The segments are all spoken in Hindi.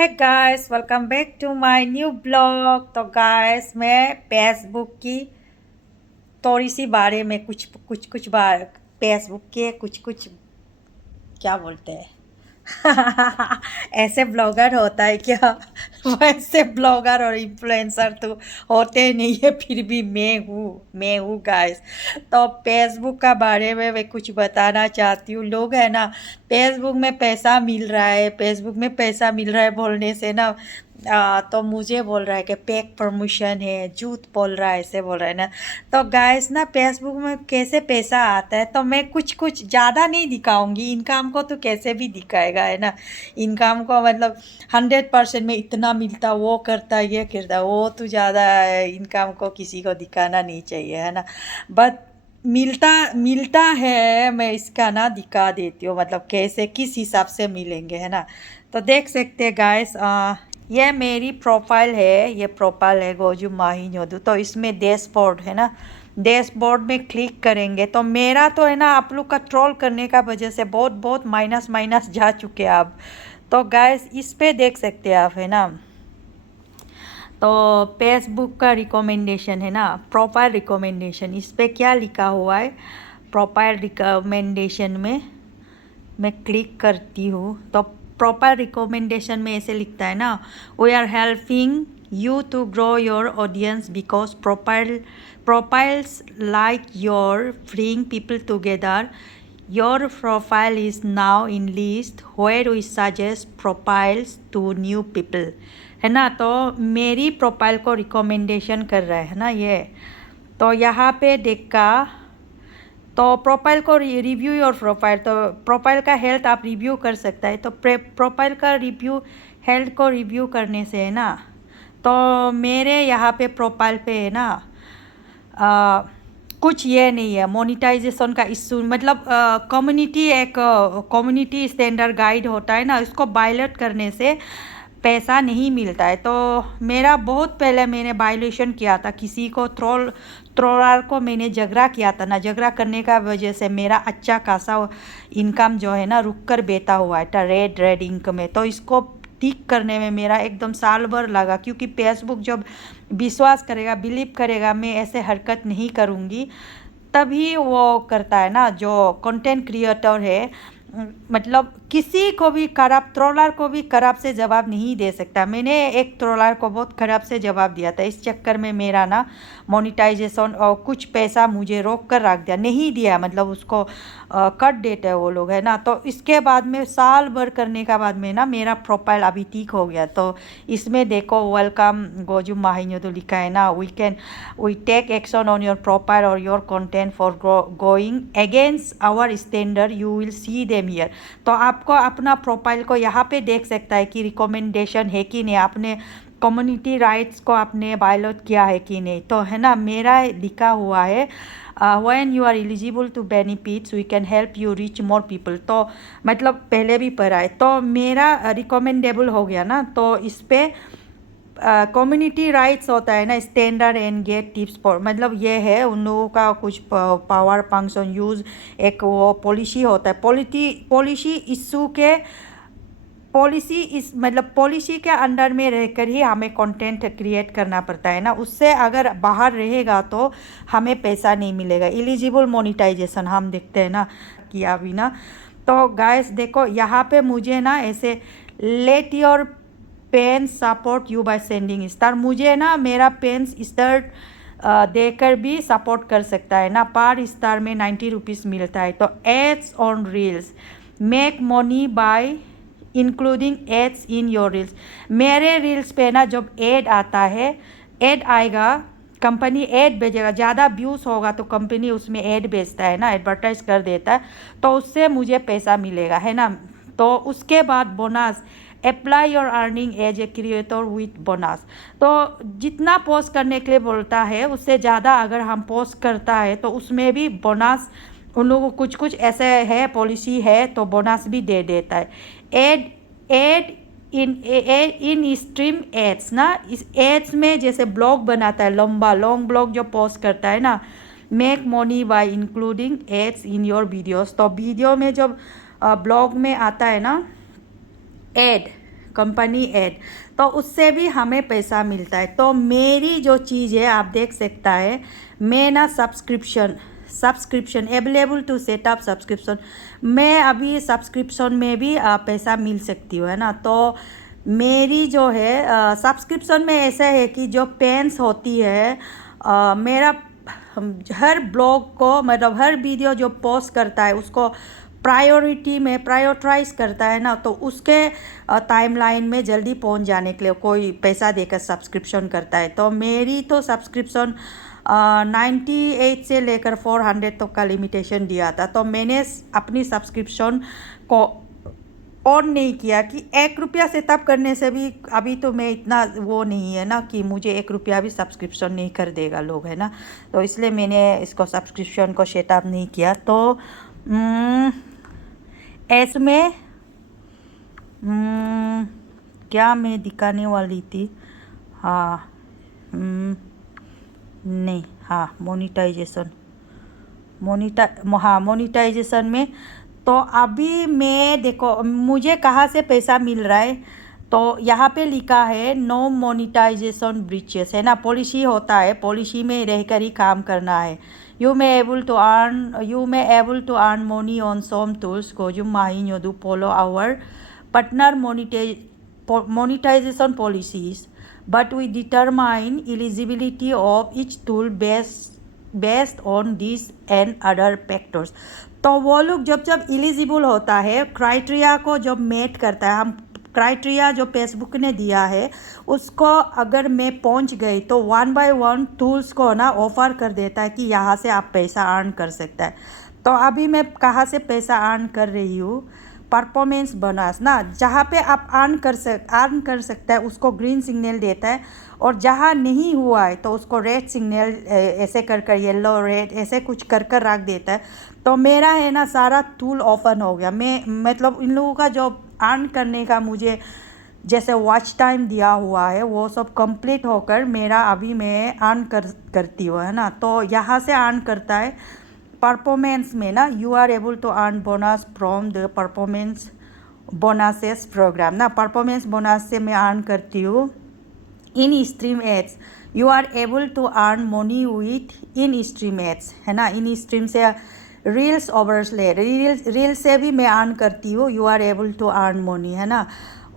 है guys, welcome back to my new blog. तो गाइस, मैं फेसबुक की थोड़ी सी बारे में कुछ बार फेसबुक के कुछ क्या बोलते हैं ऐसे ब्लॉगर होता है क्या? वैसे ब्लॉगर और इन्फ्लुएंसर तो होते नहीं है, फिर भी मैं हूँ गाइस। तो फेसबुक का बारे में मैं कुछ बताना चाहती हूँ। लोग है ना, फेसबुक में पैसा मिल रहा है, फेसबुक में पैसा मिल रहा है बोलने से ना तो मुझे बोल रहा है कि पेक प्रमोशन है, झूठ बोल रहा है, ऐसे बोल रहा है ना। तो गाइस ना, फेसबुक में कैसे पैसा आता है तो मैं कुछ ज़्यादा नहीं दिखाऊंगी। इनकम को तो कैसे भी दिखाएगा है ना। इनकम को मतलब 100% में इतना मिलता, वो करता, ये करता, वो तो ज़्यादा इनकम को किसी को दिखाना नहीं चाहिए है ना। बट मिलता मिलता है, मैं इसका ना दिखा देती हूँ, मतलब कैसे किस हिसाब से मिलेंगे है ना। तो देख सकते हैं गाइस, ये मेरी प्रोफाइल है, ये प्रोफाइल है गोजू माही जोदू। तो इसमें डैशबोर्ड है ना, डैशबोर्ड में क्लिक करेंगे तो मेरा तो है ना, आप लोग का ट्रोल करने का वजह से बहुत बहुत माइनस माइनस जा चुके हैं अब। तो गाइस, इस पे देख सकते हैं आप है ना। तो फेसबुक का रिकमेंडेशन है ना, प्रोफाइल रिकमेंडेशन, इस पे क्या लिखा हुआ है। प्रोफाइल रिकमेंडेशन में मैं क्लिक करती हूँ तो प्रोफाइल रिकमेंडेशन में ऐसे लिखता है ना, we are helping you to grow your audience because profiles like your bring people together. Your profile is now in list where we suggest profiles to new people, है ना। तो मेरी प्रोफाइल को रिकमेंडेशन कर रहा है ना ये। तो यहाँ पे देखा तो प्रोफाइल को रिव्यू योर प्रोफाइल, तो प्रोफाइल का हेल्थ आप रिव्यू कर सकता है। तो प्रोफाइल का रिव्यू, हेल्थ को रिव्यू करने से है ना, तो मेरे यहाँ पे प्रोफाइल पे है ना कुछ ये नहीं है मोनिटाइजेशन का इशू। मतलब कम्युनिटी, एक कम्युनिटी स्टैंडर्ड गाइड होता है ना, इसको वायलेट करने से पैसा नहीं मिलता है। तो मेरा बहुत पहले मैंने वायलेशन किया था, किसी को ट्रोलर को मैंने झगड़ा किया था ना, झगड़ा करने का वजह से मेरा अच्छा खासा इनकम जो है ना रुक कर बेता हुआ है रेड इनकम में। तो इसको ठीक करने में मेरा एकदम साल भर लगा, क्योंकि फेसबुक जब विश्वास करेगा, बिलीव करेगा मैं ऐसे हरकत नहीं करूँगी, तभी वो करता है ना जो कंटेंट क्रिएटर है। मतलब किसी को भी खराब, ट्रोलर को भी खराब से जवाब नहीं दे सकता। मैंने एक ट्रोलर को बहुत खराब से जवाब दिया था, इस चक्कर में मेरा ना मोनिटाइजेशन और कुछ पैसा मुझे रोक कर रख दिया, नहीं दिया, मतलब उसको कट देते हैं वो लोग है ना। तो इसके बाद में साल भर करने का बाद में ना मेरा प्रोफाइल अभी ठीक हो गया। तो इसमें देखो, वेलकम गोजू माहिन्यो तो लिखा है ना, we take action on your profile और your content for going against our standard, you will see them here. तो आपको अपना प्रोफाइल को यहाँ पे देख सकता है कि रिकमेंडेशन है कि नहीं, आपने कम्युनिटी राइट्स को आपने वायलेट किया है कि नहीं। तो है ना, मेरा लिखा हुआ है when you are eligible to benefits we can help you reach more people. तो मतलब पहले भी पढ़ा है, तो मेरा रिकमेंडेबल हो गया ना। तो इस पर कम्युनिटी राइट्स होता है ना, standard and get tips for, मतलब ये है उन लोगों का कुछ पावर फंक्शन यूज़, एक वो पॉलिसी होता है, पॉलिसी इशू के पॉलिसी इस मतलब पॉलिसी के अंडर में रहकर ही हमें कंटेंट क्रिएट करना पड़ता है ना। उससे अगर बाहर रहेगा तो हमें पैसा नहीं मिलेगा। एलिजिबल मोनिटाइजेशन हम देखते हैं ना, किया भी ना। तो गाइस देखो, यहाँ पे मुझे ना ऐसे let your pen support you by sending star, मुझे ना मेरा पेन स्टार देकर भी सपोर्ट कर सकता है ना। पर स्टार में 90 रुपीज़ मिलता है। तो ads on reels, make money by including ads in your reels, मेरे रील्स पे ना जब एड आता है, एड आएगा, कंपनी ऐड भेजेगा, ज़्यादा व्यूज़ होगा तो कंपनी उसमें ऐड भेजता है ना, एडवर्टाइज कर देता है, तो उससे मुझे पैसा मिलेगा है ना। तो उसके बाद bonus, apply your earning as a creator with bonus. तो जितना पोस्ट करने के लिए बोलता है उससे ज़्यादा अगर हम पोस्ट करता है तो उसमें भी बोनस, उन लोगों को कुछ ऐसे है पॉलिसी है, तो बोनस भी दे देता है। Ad ad in stream ads ना, इस एड्स में जैसे ब्लॉग बनाता है, लॉन्ग ब्लॉग जो पोस्ट करता है ना, make money by including ads in your videos. तो वीडियो में जब ब्लॉग में आता है ना एड, कंपनी ऐड, तो उससे भी हमें पैसा मिलता है। तो मेरी जो चीज़ है आप देख सकता है, मैं ना subscription available to set up subscription, मैं अभी सब्सक्रिप्शन में भी पैसा मिल सकती हूँ, है ना। तो मेरी जो है सब्सक्रिप्शन में ऐसा है कि जो पेन्स होती है मेरा हर ब्लॉग को, मतलब हर वीडियो जो पोस्ट करता है उसको प्रायोरिटी में प्रायोरिटाइज करता है ना, तो उसके टाइमलाइन में जल्दी पहुंच जाने के लिए कोई पैसा देकर सब्सक्रिप्शन करता है। तो मेरी तो सब्सक्रिप्शन 98 से लेकर 400 तक का लिमिटेशन दिया था, तो मैंने अपनी सब्सक्रिप्शन को ऑन नहीं किया कि 1 रुपया सेटअप करने से भी अभी तो मैं इतना वो नहीं है ना कि मुझे 1 रुपया भी सब्सक्रिप्शन नहीं कर देगा लोग, है ना। तो इसलिए मैंने इसको सब्सक्रिप्शन को सेटअप नहीं किया। तो इसमें क्या मैं दिखाने वाली थी, हाँ नहीं, हाँ मोनिटाइजेशन में। तो अभी मैं देखो मुझे कहाँ से पैसा मिल रहा है, तो यहाँ पे लिखा है नो मोनिटाइजेशन ब्रीचेस, है ना। पॉलिसी होता है, पॉलिसी में रहकर ही काम करना है। You may able to earn money on some tools कोजुम माहिन योदू follow our partner monetization policies, but we determine eligibility of each tool based on these and other factors। तो वो लोग जब जब एलिजिबल होता है, क्राइटेरिया को जब मेट करता है, हम क्राइटेरिया जो फेसबुक ने दिया है उसको अगर मैं पहुंच गई तो 1 बाय 1 टूल्स को ना ऑफ़र कर देता है कि यहाँ से आप पैसा अर्न कर सकता है। तो अभी मैं कहाँ से पैसा अर्न कर रही हूँ, परफॉर्मेंस बोनस ना, जहाँ पे आप अर्न कर सकता है उसको ग्रीन सिग्नल देता है, और जहाँ नहीं हुआ है तो उसको रेड सिग्नल ऐसे कर येलो रेड ऐसे कुछ कर रख देता है। तो मेरा है ना सारा टूल ओपन हो गया। मैं मतलब इन लोगों का जो अर्न करने का मुझे जैसे वॉच टाइम दिया हुआ है वो सब कंप्लीट होकर मेरा अभी मैं अर्न करती हूँ, है ना। तो यहाँ से अर्न करता है परफॉर्मेंस में ना, you are able to earn bonus from the performance bonuses program ना। परफॉर्मेंस बोनस से मैं अर्न करती हूँ। In stream ads you are able to earn money with in stream ads, है ना। इन स्ट्रीम से रील्स ओवरले रील्स से भी मैं अर्न करती हूँ, you are able to earn money, है ना।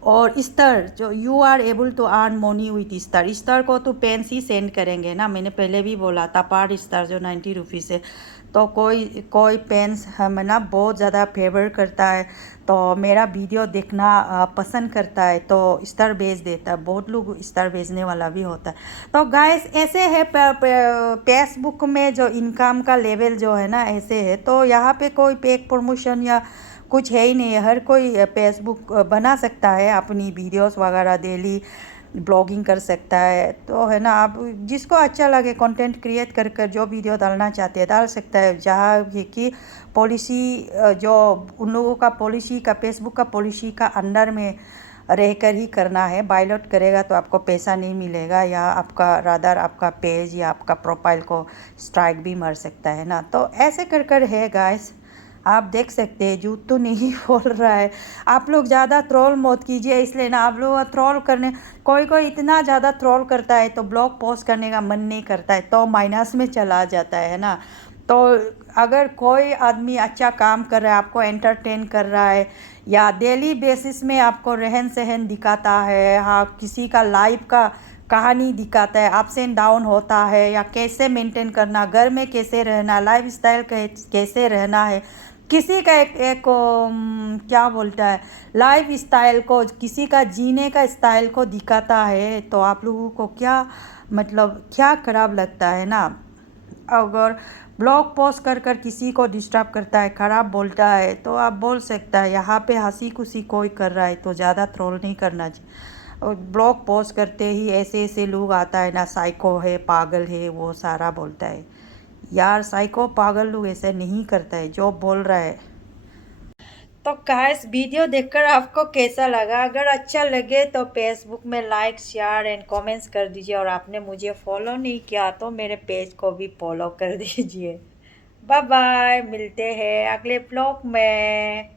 और स्टार जो you are able to earn money with star को तो पेन्स ही सेंड करेंगे ना, मैंने पहले भी बोला था, पर स्टार जो 90 रुपीज़ है। तो कोई पेन्स हमें ना बहुत ज़्यादा फेवर करता है, तो मेरा वीडियो देखना पसंद करता है तो स्टार भेज देता है, बहुत लोग स्टार भेजने वाला भी होता है। तो गाइस ऐसे है फेसबुक में जो इनकम का लेवल जो है ना ऐसे है। तो यहाँ पे कोई पेड प्रमोशन या कुछ है ही नहीं है, हर कोई फेसबुक बना सकता है, अपनी वीडियोस वगैरह डेली ब्लॉगिंग कर सकता है। तो है ना, आप जिसको अच्छा लगे कंटेंट क्रिएट कर जो वीडियो डालना चाहते हैं डाल सकता है। जहाँ कि पॉलिसी जो उन लोगों का पॉलिसी का फेसबुक का पॉलिसी का अंडर में रहकर ही करना है। बायलॉट करेगा तो आपको पैसा नहीं मिलेगा, या आपका रादर आपका पेज या आपका प्रोफाइल को स्ट्राइक भी मर सकता है ना। तो ऐसे कर है गाइस, आप देख सकते हैं झूठ तो नहीं बोल रहा है। आप लोग ज़्यादा ट्रोल मत कीजिए, इसलिए ना आप लोग ट्रोल करने कोई इतना ज़्यादा ट्रोल करता है तो ब्लॉग पोस्ट करने का मन नहीं करता है, तो माइनस में चला जाता है ना। तो अगर कोई आदमी अच्छा काम कर रहा है, आपको एंटरटेन कर रहा है, या डेली बेसिस में आपको रहन सहन दिखाता है, हाँ किसी का लाइफ का कहानी दिखाता है, अप्स एंड डाउन होता है, या कैसे मेंटेन करना, घर में कैसे रहना, लाइफ स्टाइल कैसे रहना है, किसी का एक क्या बोलता है लाइफ स्टाइल को, किसी का जीने का स्टाइल को दिखाता है, तो आप लोगों को क्या मतलब क्या खराब लगता है ना। अगर ब्लॉग पोस्ट कर किसी को डिस्टर्ब करता है, ख़राब बोलता है, तो आप बोल सकता है। यहाँ पे हंसी खुशी कोई कर रहा है तो ज़्यादा ट्रोल नहीं करना चाहिए। और ब्लॉग पोस्ट करते ही ऐसे लोग आता है ना, साइको है, पागल है, वो सारा बोलता है। यार साइको पागल लोग ऐसे नहीं करता है जो बोल रहा है। तो गाइस वीडियो देखकर आपको कैसा लगा? अगर अच्छा लगे तो फेसबुक में लाइक शेयर एंड कमेंट्स कर दीजिए, और आपने मुझे फॉलो नहीं किया तो मेरे पेज को भी फॉलो कर दीजिए। बाय बाय, मिलते हैं अगले ब्लॉग में।